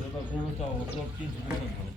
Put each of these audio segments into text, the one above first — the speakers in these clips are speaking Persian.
Треба прилетав, ото в кінці прилетав.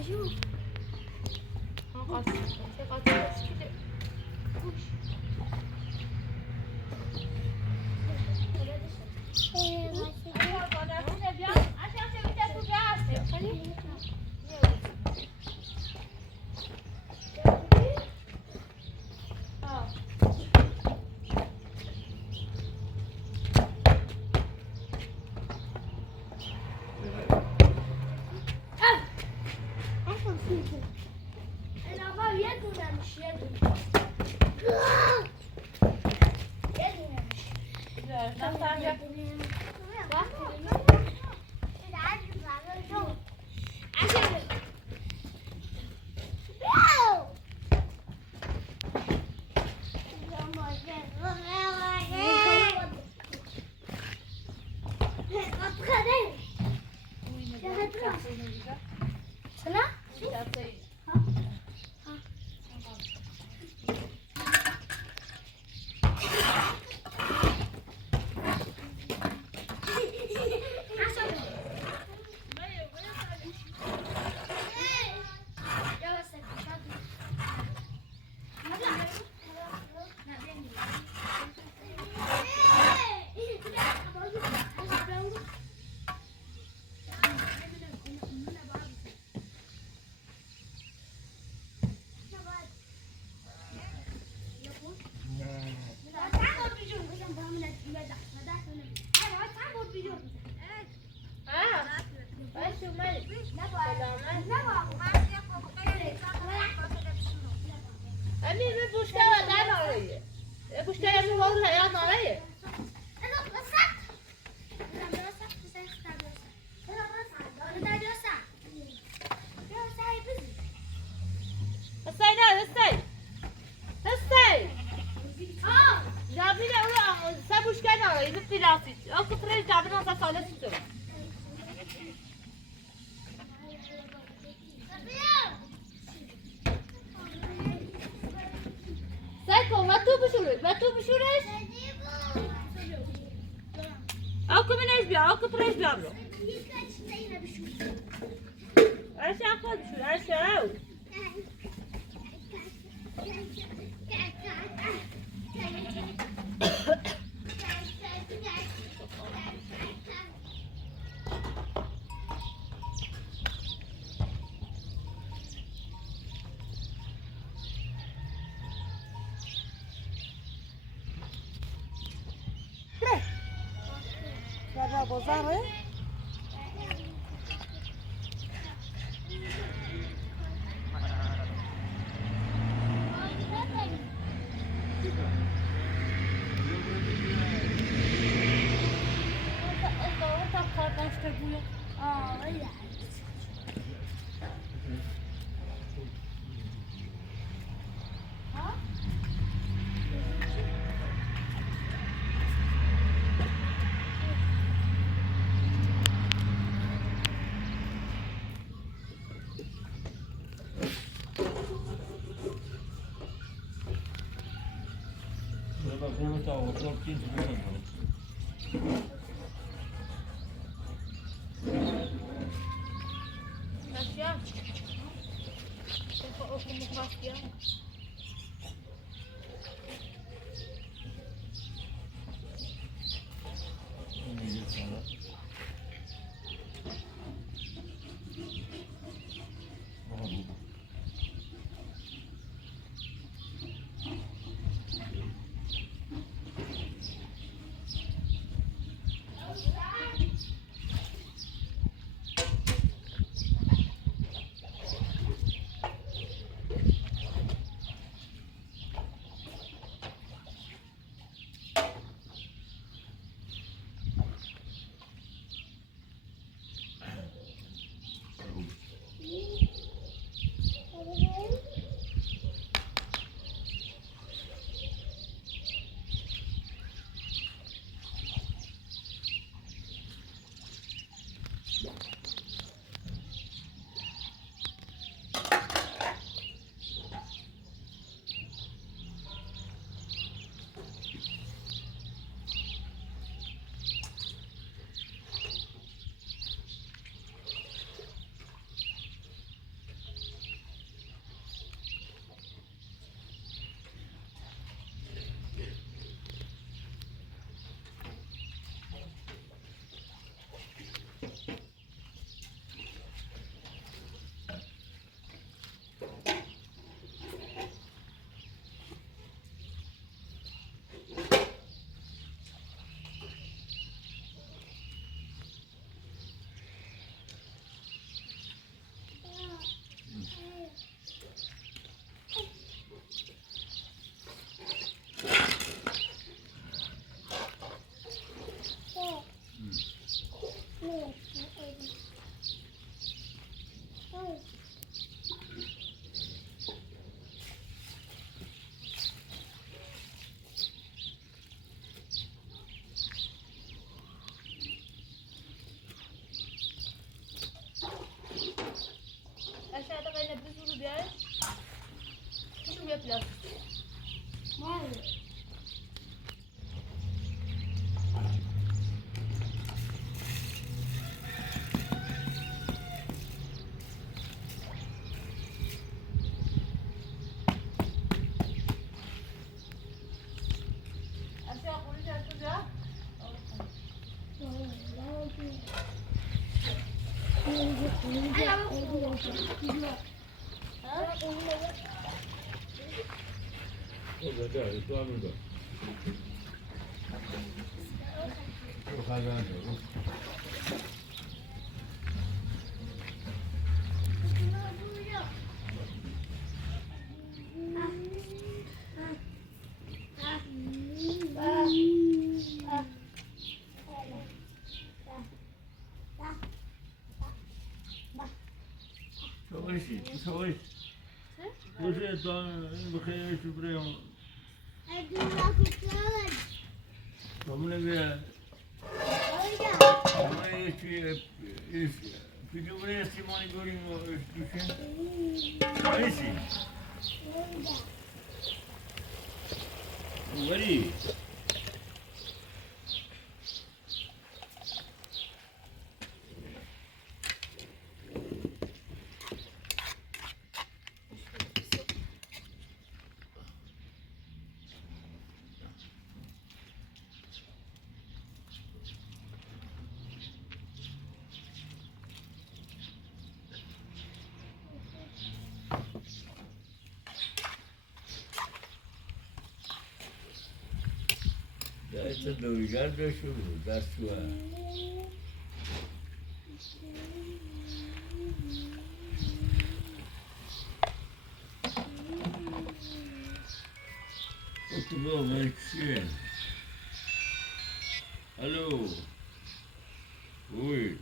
شوف بازاره öyle. Ha? Треба приготував, от в кінці приготував. Kasya. Kung kasya. Ne diyecek sana? Aha bu. Aşağıda kaynadı sulu bir yer. Kuşum yapacağız. Aşağı konuşacağız ya. Orada değil, şu an orada. Yok hayvan yok. سويش سويش وش بخير شو بريهم طمنا بيا طمنا في جبريل سيماني قولين دوشين سويشي وري Ya işte döveceğiz de şu, ders şu ha. Otur ben kişi. Alo. Uy.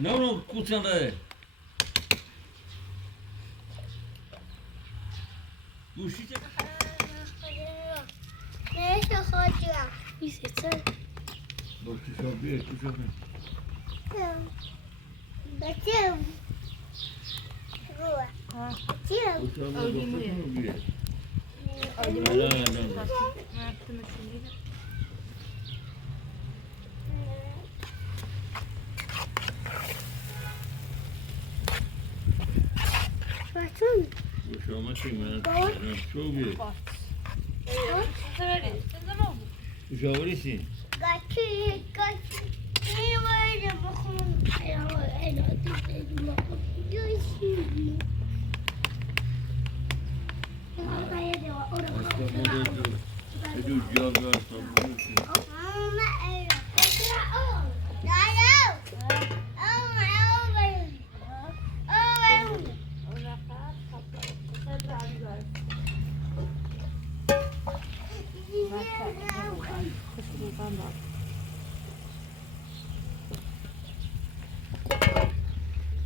نه کوچنده گوشی چه نشه خواهد ایسه چه؟ با کشابیه بچه روه ها بچه کشابیه بچون شما چی من شوگی کشاوری سی گاچی این باید بخون اینا دیگه بخون دوشی ادو جاب استانبول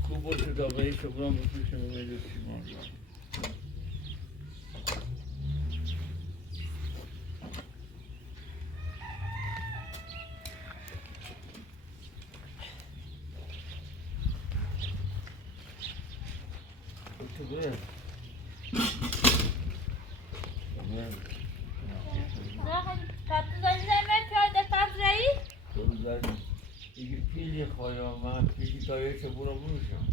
خوب باشه تا به هیچ برام بپوشم و میدو سیمان تو گره دیگه پیلی خواهیم من پیلی تا یه چه برام بروشم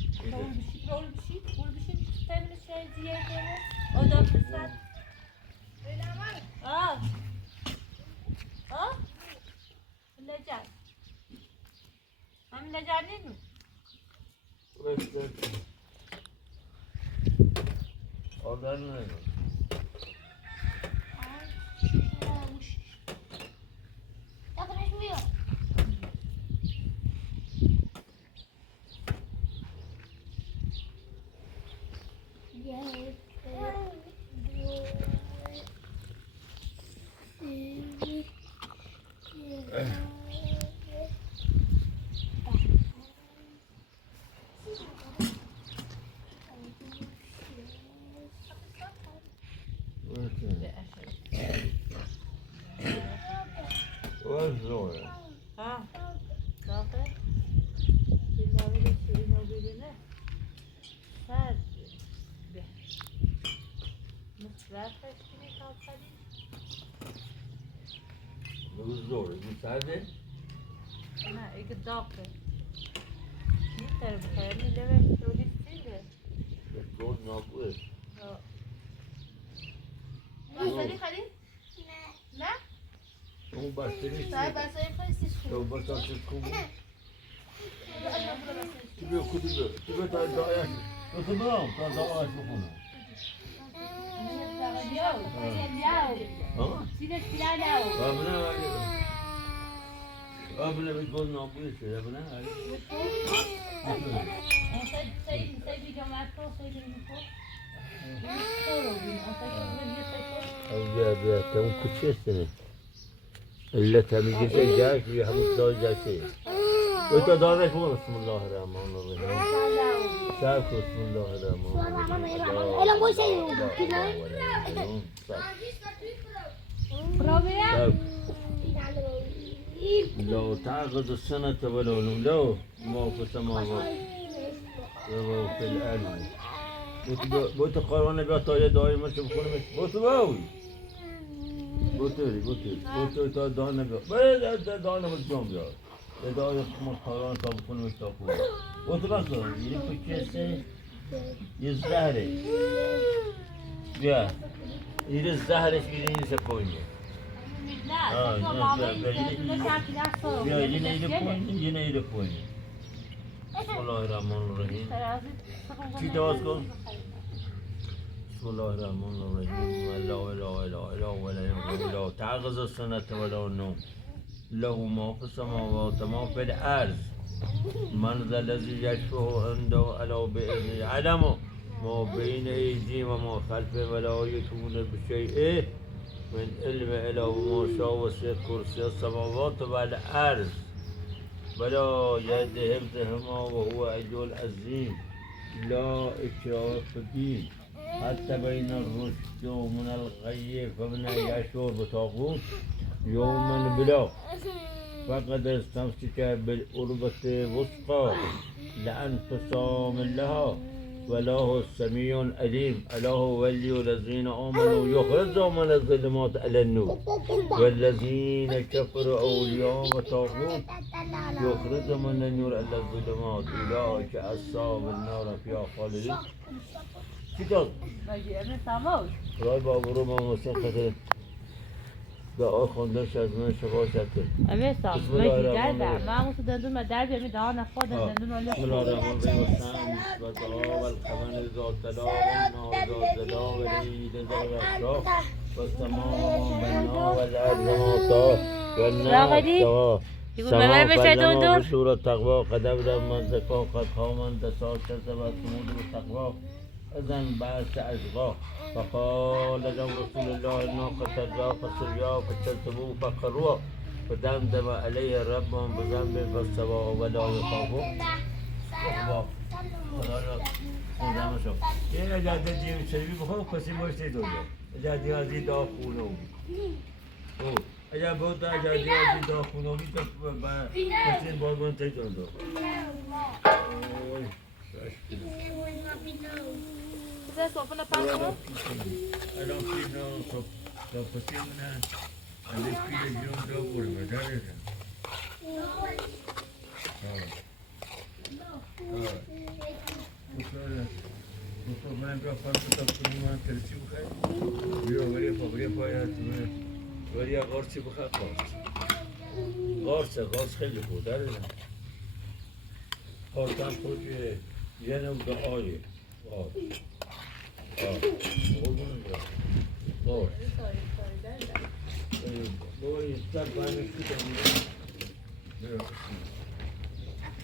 آدر نگم وش زوره وش زوره این سرده؟ نه ایگه داغه میتره بخیر میلوش تولی سیده زور ناکوه بستنی خرید؟ نه؟ اون بسته نیستی بستنی خواهیستی تو بسته خوبه تو بیا کدی بیا تو بیا تا دایش تو برام تا دایش بخونم ابنه بگل ناکوه شه ابنه بیا تا اون کچه سنه علت همی گشه جاش بیا همون دای جاشه و تا دایش بخون بسم الله الرحمن الرحیم سب کن بسم الله الرحمن الرحیم الان باشه لو تعقد السنة ولو نملو ما في السماوات وما في الأرض بوت قرآن بیا تا یه دایی مرچه بخونم بوت باوی بوت تا دای نبیا باید دای نمید جان بیا یه دایی قرآن تا بخونم تا کنم بوت بخون یه پکیسه یه زهره بیا یه زهرش بیرین یه سپوینه بیا یه ایده پوینه بسم الله الرحمن الرحیم چی دواز کن؟ بسم الله الرحمن الرحیم لا اله الا اله ولا اله الا تعقز السنة ولا النوم له ما في السماوات وما في الارض من ذا الذي يشفع عنده الا باذنه يعلم ما بين ايديهم وما خلفهم ولا يحيطون بشيء من علم الا وما شاء وسع كرسي السماوات والارض بلا يد حفظهما وهو أجر العظيم لا إكراه في الدين حتى بين الرشد ومن الغي فمن يشعر بطاغوت يوما بلا فقد استمسك بالأربة الوثقى لا انفصام لها والله السميع العليم الله ولي الذين آمنوا يخرجهم من الظلمات إلى النور والذين كفروا أولياءهم الطاغوت يخرجهم من النور إلى الظلمات أولئك أصحاب النار فيها خالدون كتاب مگه امروز سماوش رای بابرو ما مسخته دعا خوندنش از من شفا شده امروز بسم سماوش الله مگه الرحمن در الرحیم. من موسو دندون ما در بیمی دهان خود دندون ولی بسم الله الرحمن الرحیم والشمس والضحى والقمر ذات الطلا والنهار ذات الطلا والليل ذات العشاق والسماء بينها والأرض وما طاها والناس طغى يقول سما بابا مش فلما دندون بسورة التقوى قد أبلغ من زكاه قد خاب من دساه كذبت ثمود بالتقوى إذا بعث أشقاه فقال لهم رسول الله الناقة تدعى فسقياها فكذبوه فقروها فدمدم عليه ربهم بذنب فاستوى ولا يخافون عقباه خدا را خوندم شد این اجازه دیو چلیبی بخواه کسی باشتی دو اجازه ازی دا خونه او اجازه بود اجازه ازی دا خونه او تو کسی بارگون تی دو اوی بذار صوفه نپنگ کن الان پیدا تا کسی منن علی پیدا جون دا بود بداره Bukau main berapa kita pertemuan tersi bukan? Dia ya tu. Dia gorsi bukan gorsi خیلی بود داره. خواستم خود یه نوع دعایه. باید سر بانش کدوم.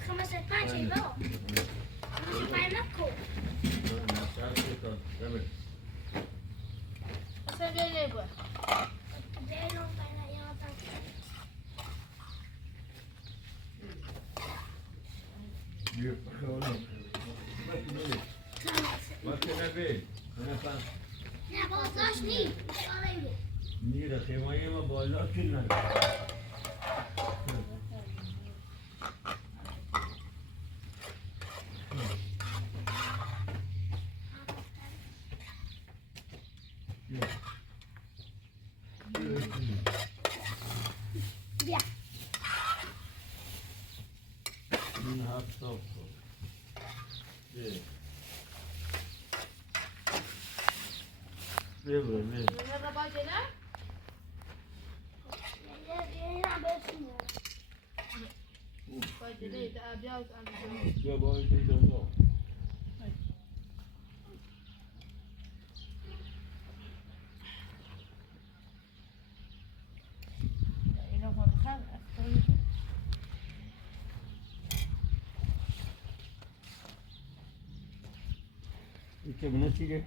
خمسة بانشي بو باينكو اصلا بیا لیبا زينو باينا يوتا لا بوضاش ني نیره خیمایی ما بالا کنن بیا این هفت صاف کن ببره نه بابا جنا باید جنا تا بیا بیا باید بیدانو اینو خواستم این که بنا چیه؟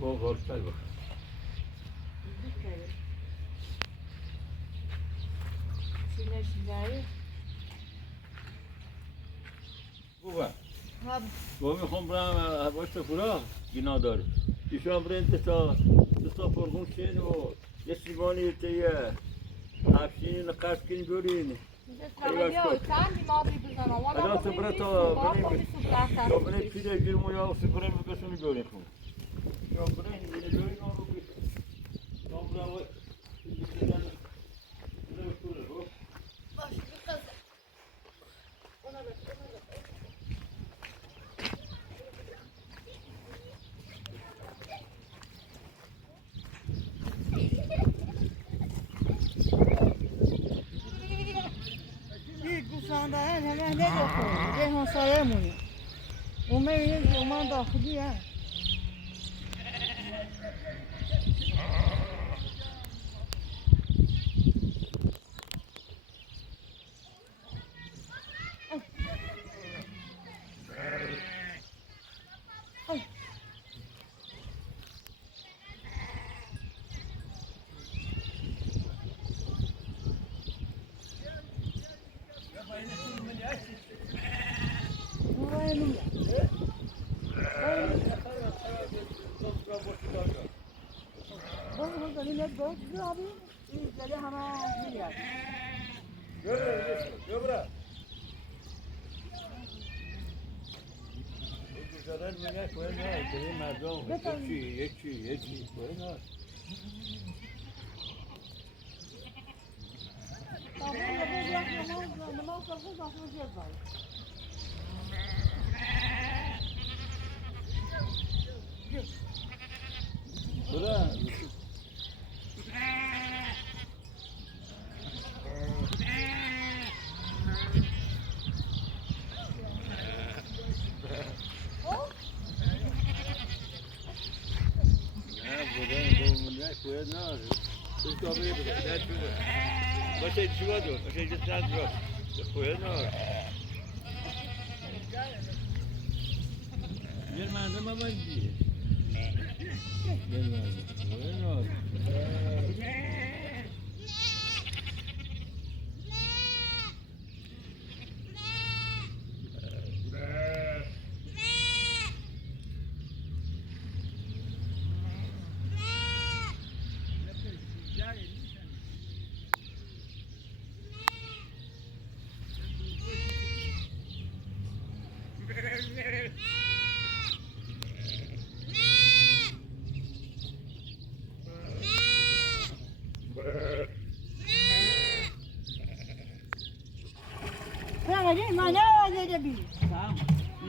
با غرفتر بخور سینش جایی خوبه ها با میخوام برم هواش پورا گنا داره ایشان برند تا فرغون شین و یه سیمانی تیه افشین قفکین برین الان سفره تا بنیم پیده گیرمو یا سفره بکشونی برین خون یا برین اینه برین آن رو بید آن برای دارن همه نگفت ریحان سایه مونه اومد داخلی ها یکی باشه چیکار دو؟ باشه چه ساعت رو؟ خوبه نه. یه مردم هم دیگه. یه مردم. خوبه نه.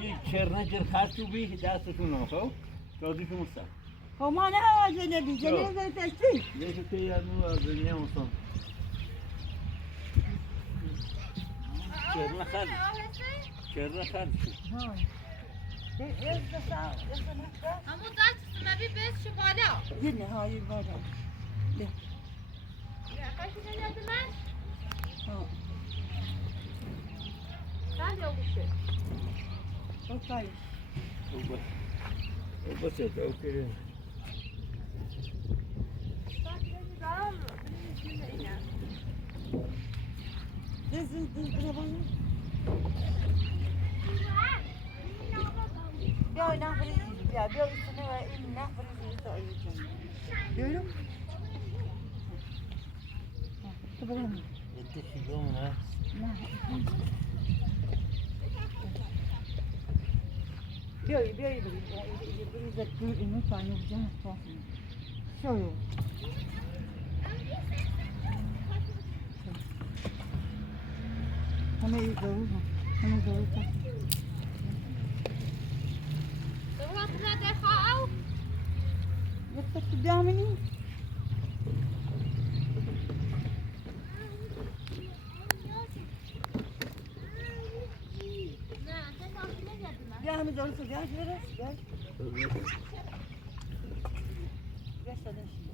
این چرنجر خرچو بی دستتون نخو دادیشون مستم ما نه آجه نبی جنه دستی لیشه که یادمو از دنیا مستم چرنه خرچو همون دست مبی بس شو بالا یه نهایی بالا خواهی نمیاد من؟ خیلی آگوشه اوکی باشه اوکی بیا اینا فریزی بیا ایستونه و اینا فریزی تا ایستونه بیا اینا تو بریم انت شیگاه نه؟ نه بیایی بریز دور اینو پایین بجنه شویو همه ای ضرور همه ضرور يفتك قدامني يا هم دول سجاج برس جاي بس هذا الشيء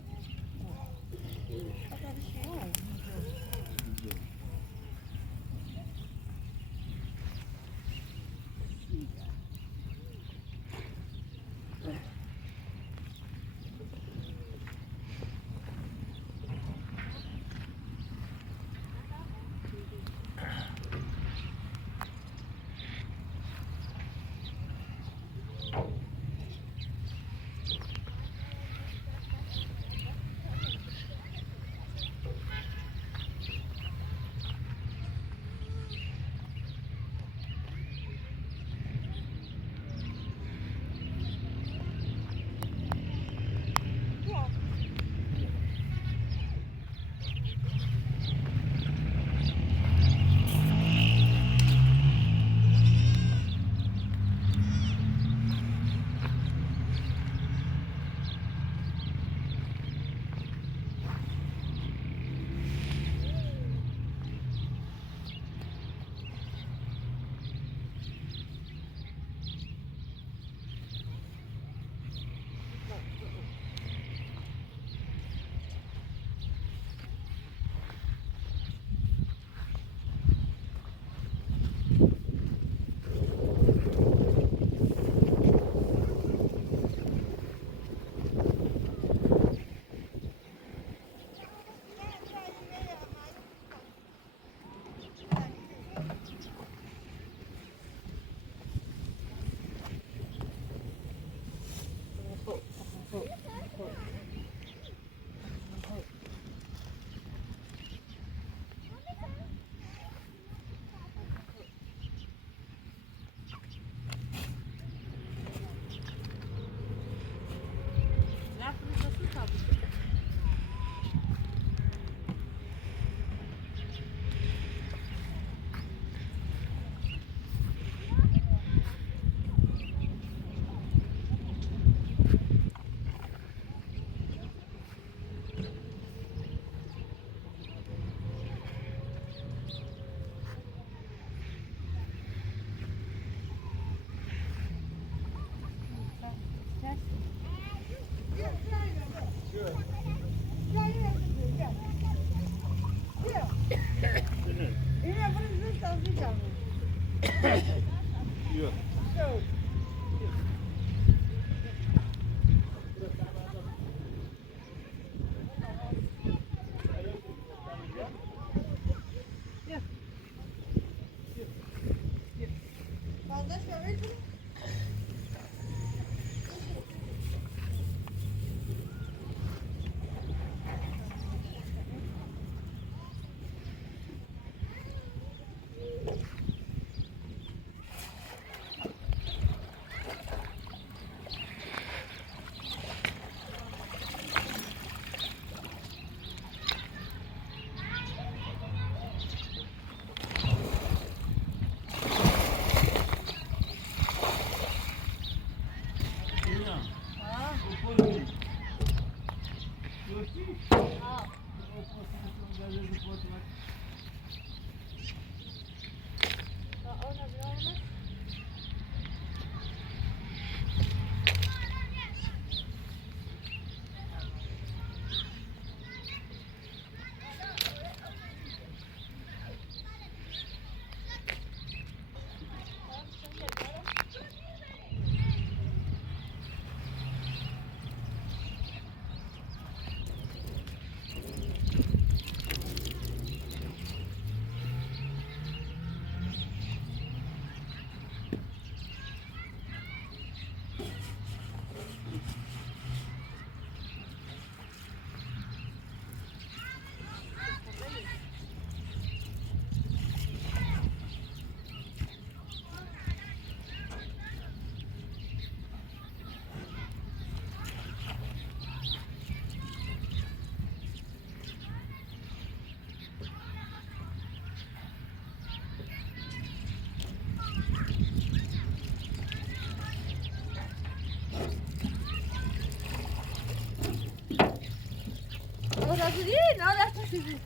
Orası değil, orası sizin.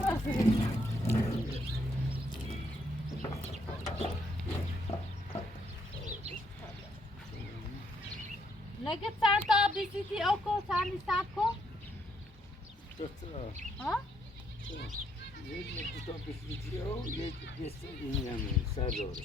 Orası. نگه سر تا بیسیتی اوکو سانی سب کو ها؟ یک تا بیسیتی او یک بیسیتی این همه سر داره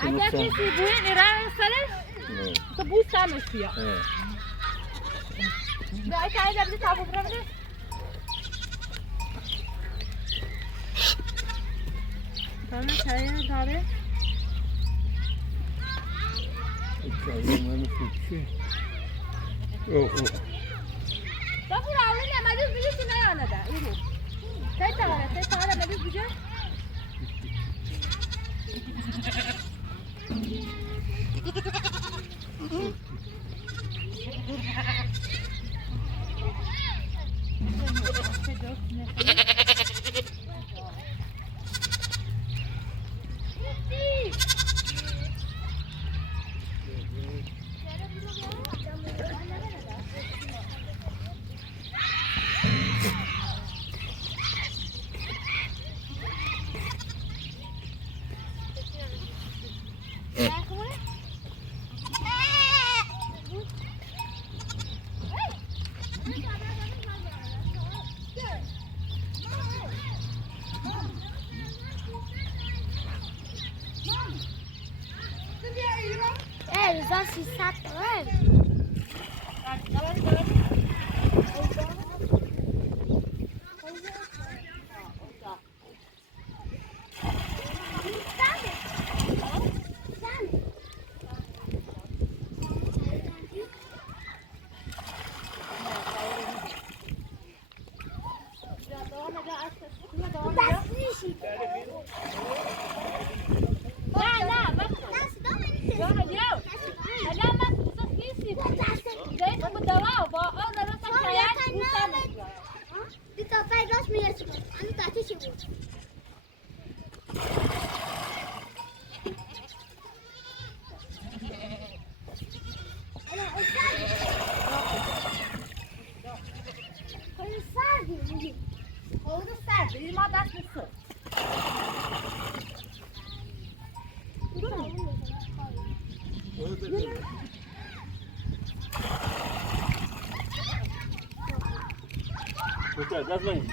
اگر کسی بوی نیران سره تو بوی سامش بیا به ای کاری دبی تابو برده tamam çayını tabi çayını sütçü da buranın ne madem bilirsin ne yana da yürü sen tane madem bize Rıza 600 dolar. Puta, das mães.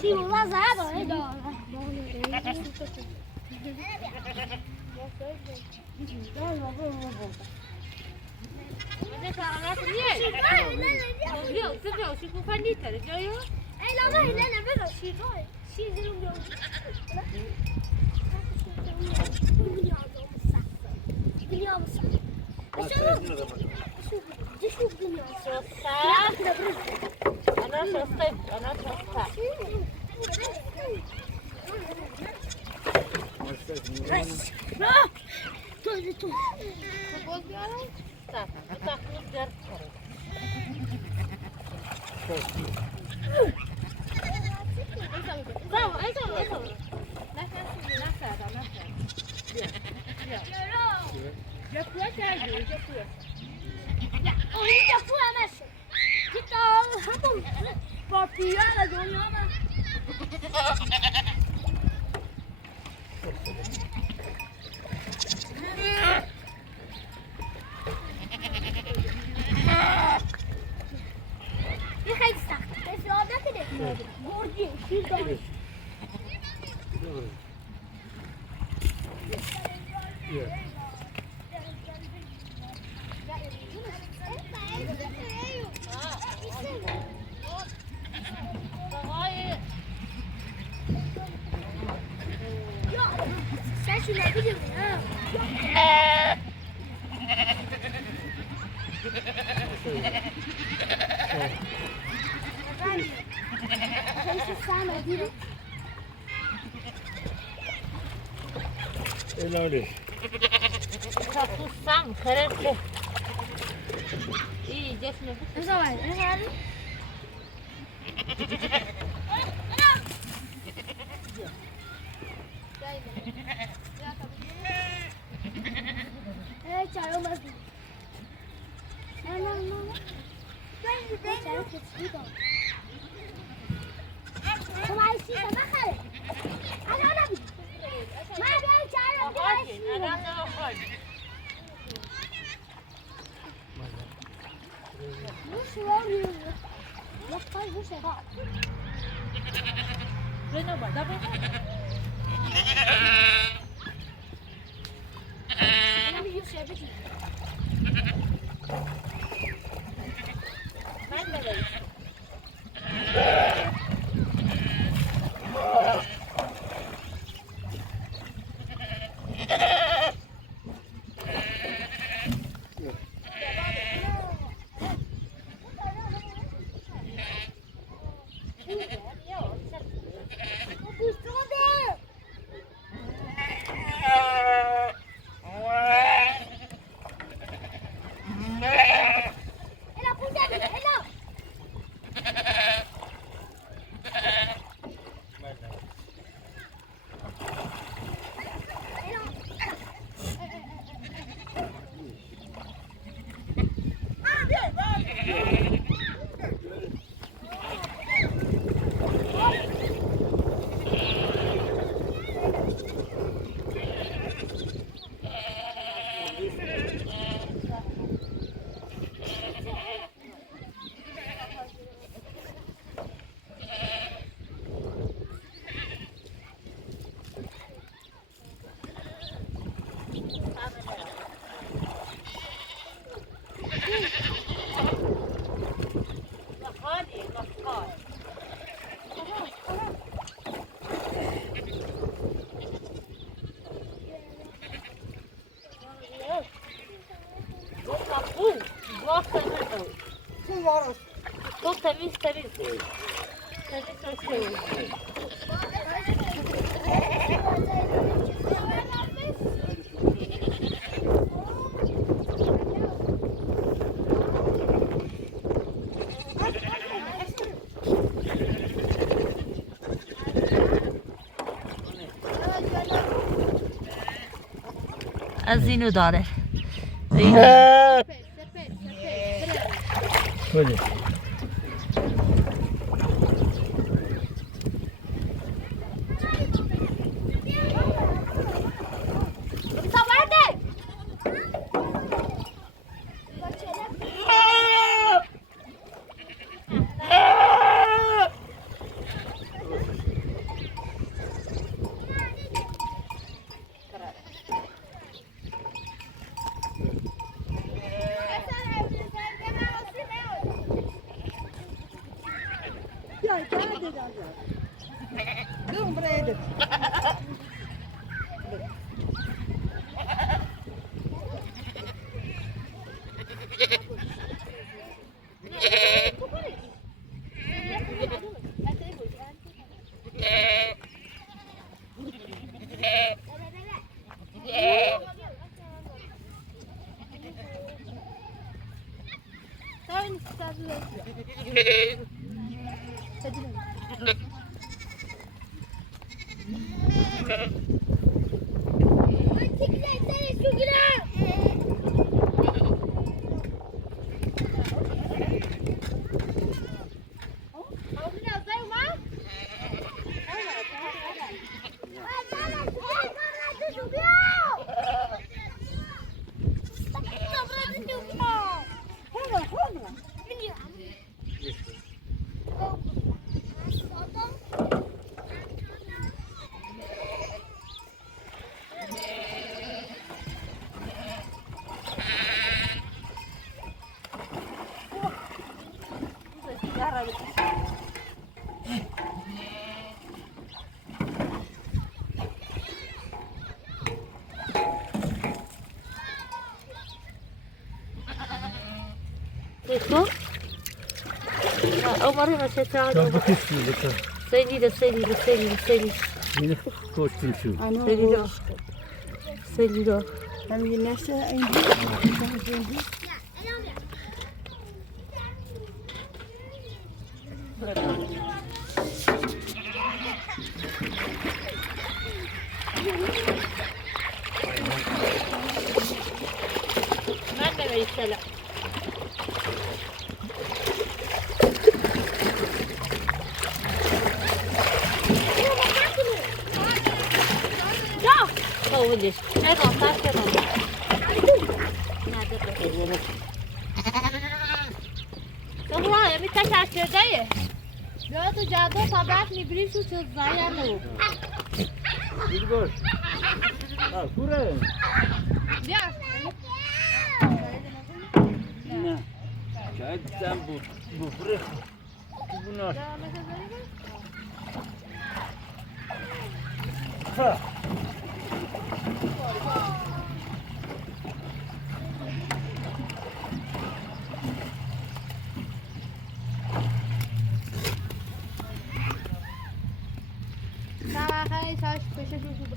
Sim, vazado, né? Helal. Tutsam kararlı. İyi defne. Ne zaman? Ne zaman? Evet, çay olmaz. No. Çay keçti. Kolay şey bakalım. Ana. Ma ben çay olmaz. Bu şu var mı? Yok, hayır bu şey var. Reno ba? Dapat. Ano yung şey bir? Ben de böyle. Su var olsun. Çok temiz. Temiz çok seviyorum. Azinu dare. Hadi. Ya gel dedi. Dur buraya dur. Questo? Omar non c'è stato. Çok bakıyorsun bakalım. Seni de. Yine koştum şu. Ano, Seni de. hem güneşe indi. Ben de Veysel'e. Ya! Kovulur. Ne kontar ki onu? Nerede? Sonra ya bir taş aşağıdayı. Ya tu जादो साबात निबरी सु चुजाया लो. Bilgor. Ha, buraya. Ya. Ne? Şayet sen bu buraya. Bunlar. Ha. Hai, saya spesial dulu.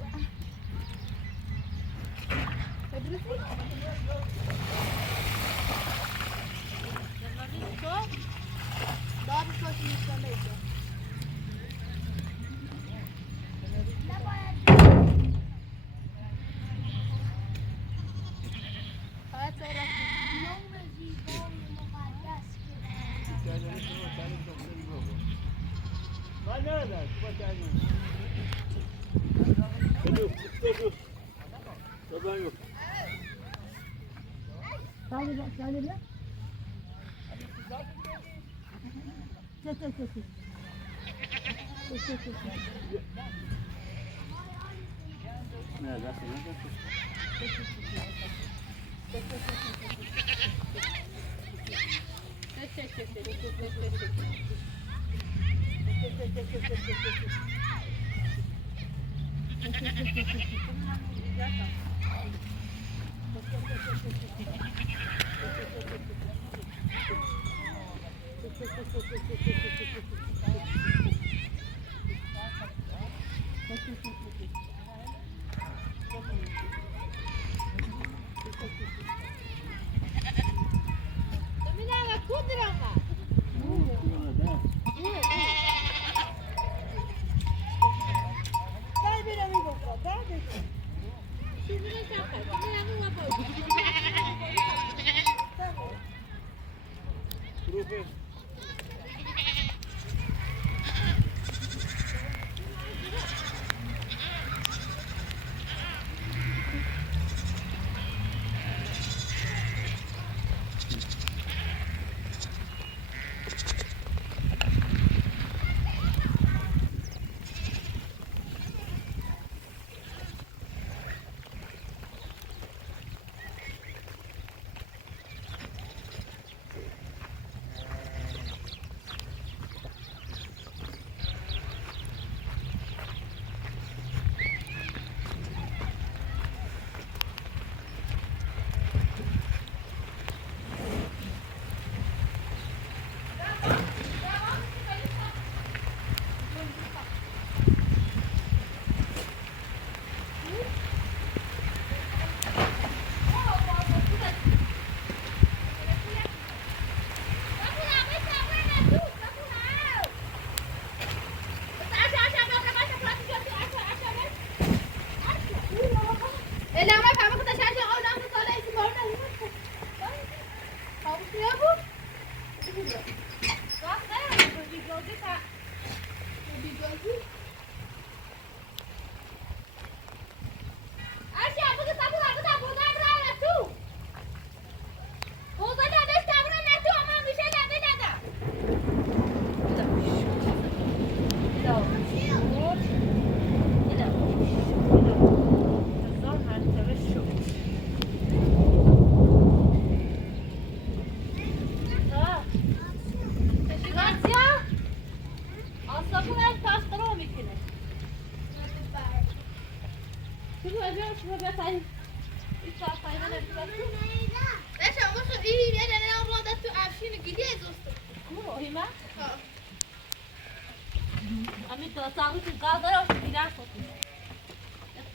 Sağlık kaldırır olsun biraz olsun.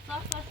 Sağ.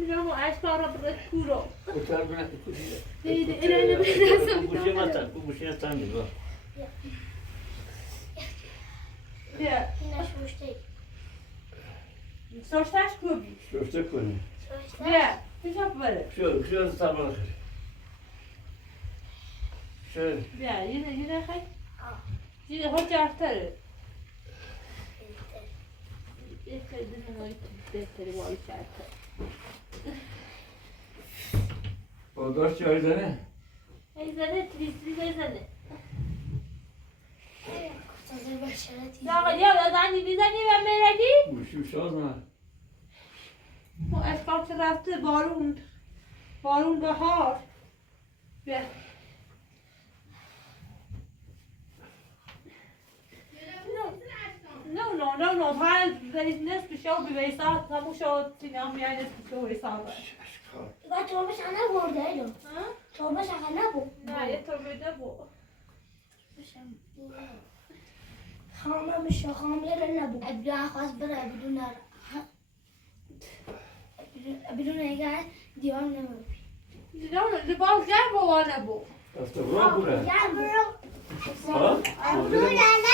میرم و اشکار را برد کورو Otur buna kutuya. دیدی ایرانی برسم Kubuşu atar, kubuşu atan gibi. بیا اینش مشتی. سرشتش کوبی Köfte koyun. بیا پیشا بره Şöyle sabah kadar. Şöyle. بیا یه خیلی یه ها جرتره یه خیلی دنوی بهتری وای کرده O dört çaydanı. ای زنه تریسری بزنه تازه بشرتی. آقا یا زنی بیزنی و مرگی Bu şu şazma. اون اشکال که رفته بارون بهار بیا نه هر برید نصف شو بیویسا همون شو سینه میای نصف شو حساب و تربش انا برده ایدو. تربش انا نبود. نه یه طور بیده بود خامه میشه خامه نبود. ابدا خواست بره بدون اگر دیوار نبود. نه لباس گرم بوانه بود Hasta bura bura. Ya bro. Ha? Bro geldi